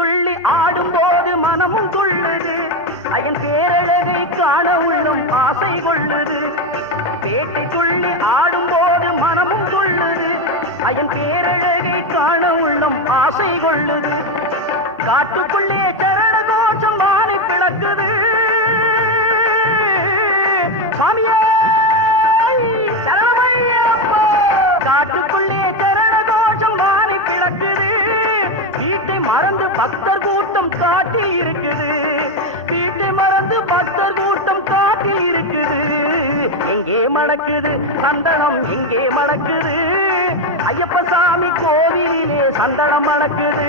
துள்ளி ஆடும்போது மனமும் துள்ளுது அயன் பேரழகை காண உள்ளும் ஆசை கொள்ளுது பேட்டி துள்ளி ஆடும்போது மனமும் துள்ளுது அயன் பேரழகை காண உள்ளும் ஆசை கொள்ளுது காட்டுக்குள்ளே சரண கோஷம் வானை பிளக்குது சாமியே சரணமையப்பா காட்டுக்குள்ளே சரண கோஷம் வானை பிளக்குது வீட்டை மறந்து பக்தர் கூட்டம் காட்டி இருக்குது வீட்டை மறந்து பக்தர் கூட்டம் காட்டி இருக்குது எங்கே மணக்குது சந்தனம் எங்கே மணக்குது ஐயப்ப சாமி கோவிலே சந்தனம் மணக்குது